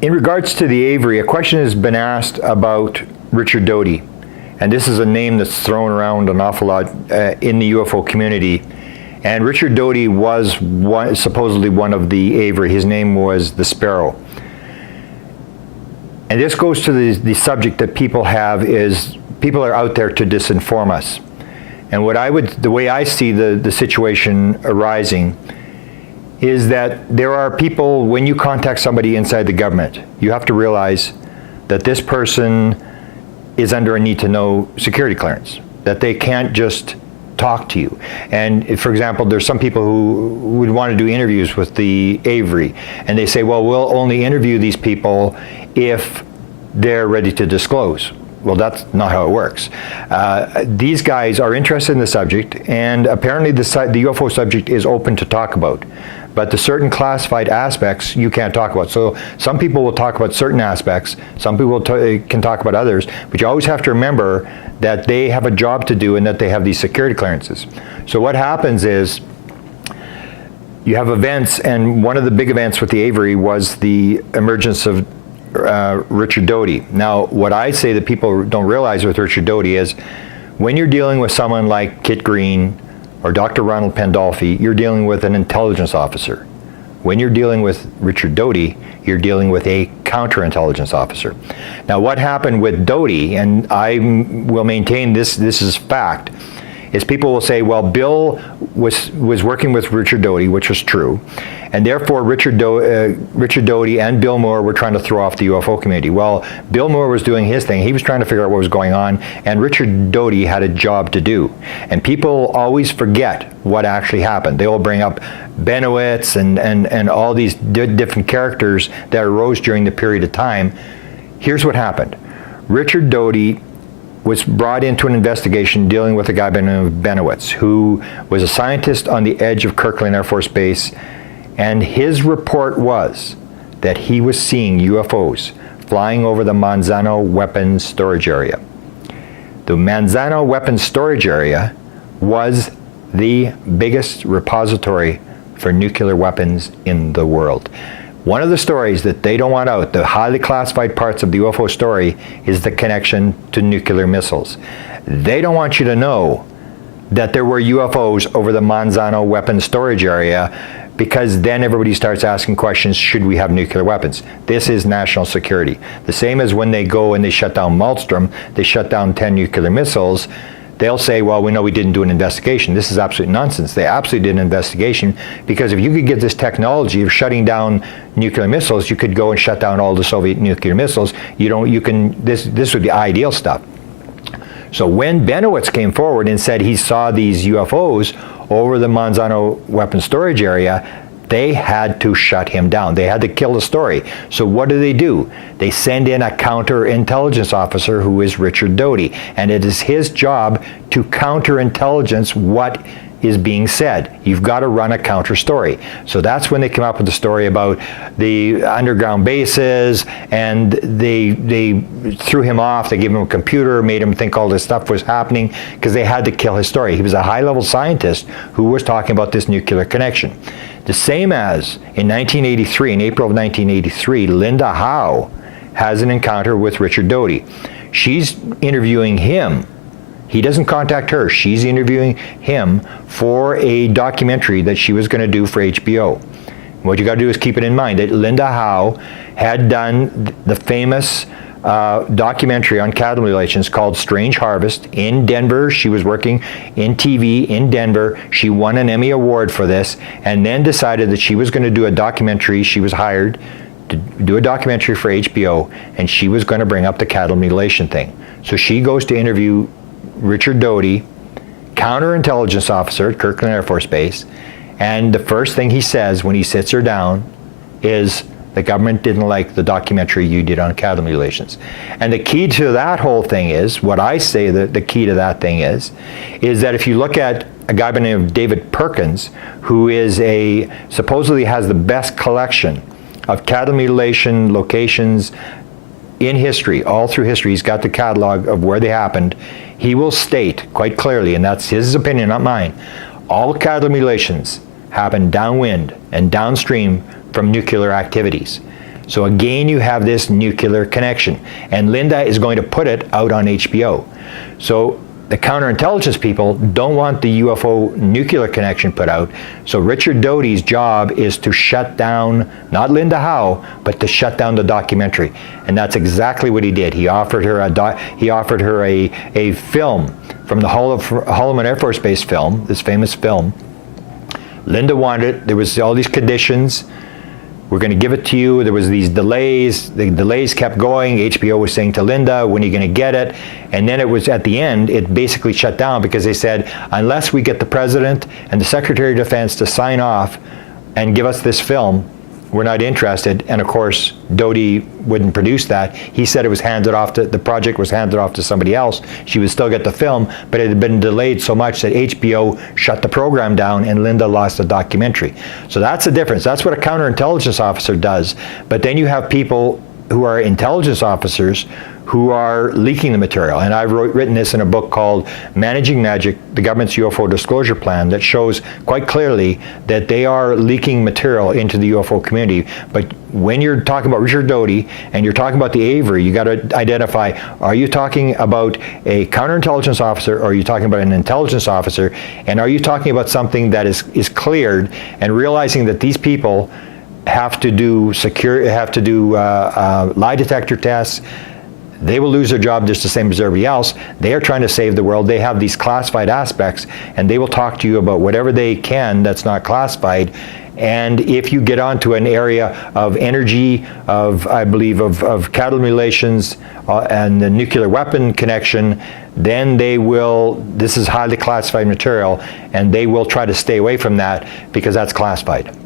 In regards to the Avery, a question has been asked about Richard Doty. And this is a name that's thrown around an awful lot in the UFO community. And Richard Doty was supposedly one of the Avery. His name was the Sparrow. And this goes to the subject that people have is people are out there to disinform us. And the way I see the situation arising is that there are people, when you contact somebody inside the government, you have to realize that this person is under a need-to-know security clearance, that they can't just talk to you. And if, for example, there's some people who would want to do interviews with the Avery, and they say, well, we'll only interview these people if they're ready to disclose. Well, that's not how it works. These guys are interested in the subject, and apparently the UFO subject is open to talk about. But the certain classified aspects you can't talk about. So some people will talk about certain aspects, some people can talk about others, but you always have to remember that they have a job to do and that they have these security clearances. So what happens is you have events, and one of the big events with the Avery was the emergence of Richard Doty. Now, what I say that people don't realize with Richard Doty is when you're dealing with someone like Kit Green or Dr. Ronald Pandolfi, you're dealing with an intelligence officer. When you're dealing with Richard Doty, you're dealing with a counterintelligence officer. Now, what happened with Doty, and I will maintain this is fact, is people will say, well, Bill was working with Richard Doty, which was true, and therefore Richard Doty and Bill Moore were trying to throw off the UFO community. Well, Bill Moore was doing his thing. He was trying to figure out what was going on, and Richard Doty had a job to do. And people always forget what actually happened. They will bring up Bennewitz and all these different characters that arose during the period of time. Here's what happened. Richard Doty was brought into an investigation dealing with a guy by the name of Bennewitz, who was a scientist on the edge of Kirkland Air Force Base, and his report was that he was seeing UFOs flying over the Manzano weapons storage area. The Manzano weapons storage area was the biggest repository for nuclear weapons in the world. One of the stories that they don't want out, the highly classified parts of the UFO story, is the connection to nuclear missiles. They don't want you to know that there were UFOs over the Manzano weapons storage area, because then everybody starts asking questions, should we have nuclear weapons? This is national security. The same as when they go and they shut down Malmstrom, they shut down 10 nuclear missiles. They'll say, well, we know we didn't do an investigation. This is absolute nonsense. They absolutely did an investigation, because if you could get this technology of shutting down nuclear missiles, you could go and shut down all the Soviet nuclear missiles. This would be ideal stuff. So when Bennewitz came forward and said he saw these UFOs over the Manzano weapons storage area, they had to shut him down. They had to kill the story. So what do? They send in a counterintelligence officer who is Richard Doty, and it is his job to counterintelligence what is being said. You've got to run a counter story. So that's when they come up with the story about the underground bases, and they threw him off. They gave him a computer, made him think all this stuff was happening, because they had to kill his story. He was a high-level scientist who was talking about this nuclear connection. The same as in 1983, in April of 1983, Linda Howe has an encounter with Richard Doty. She's interviewing him. He doesn't contact her. She's interviewing him for a documentary that she was going to do for HBO. What you got to do is keep it in mind that Linda Howe had done the famous documentary on cattle mutilations called Strange Harvest in Denver. She was working in TV in Denver. She won an Emmy Award for this, and then decided that she was going to do a documentary. She was hired to do a documentary for HBO, and she was going to bring up the cattle mutilation thing. So she goes to interview Richard Doty, counterintelligence officer at Kirkland Air Force Base, and the first thing he says when he sits her down is, the government didn't like the documentary you did on cattle mutilations. And the key to that whole thing is, what I say that the key to that thing is that if you look at a guy by the name of David Perkins, who is supposedly has the best collection of cattle mutilation locations in history, all through history, he's got the catalog of where they happened. He will state quite clearly, and that's his opinion, not mine, all cattle mutilations happen downwind and downstream from nuclear activities. So again, you have this nuclear connection. And Linda is going to put it out on HBO. So the counterintelligence people don't want the UFO nuclear connection put out. So Richard Doty's job is to shut down, not Linda Howe, but to shut down the documentary. And that's exactly what he did. He offered her a film from the Holloman Air Force Base film, this famous film. Linda wanted it. There was all these conditions. We're going to give it to you. There was these delays. The delays kept going. HBO was saying to Linda, when are you going to get it? And then it was at the end, it basically shut down because they said, unless we get the President and the Secretary of Defense to sign off and give us this film, we're not interested. And of course, Doty wouldn't produce that. He said it was handed off to, the project was handed off to somebody else. She would still get the film, but it had been delayed so much that HBO shut the program down and Linda lost the documentary. So that's the difference. That's what a counterintelligence officer does. But then you have people who are intelligence officers who are leaking the material. And I've written this in a book called Managing Magic, the Government's UFO Disclosure Plan, that shows quite clearly that they are leaking material into the UFO community. But when you're talking about Richard Doty and you're talking about the Avery, you got to identify, are you talking about a counterintelligence officer or are you talking about an intelligence officer? And are you talking about something that is cleared, and realizing that these people have to do lie detector tests. They will lose their job just the same as everybody else. They are trying to save the world. They have these classified aspects, and they will talk to you about whatever they can that's not classified. And if you get onto an area of energy, I believe, of cattle relations and the nuclear weapon connection, then they will, this is highly classified material, and they will try to stay away from that because that's classified.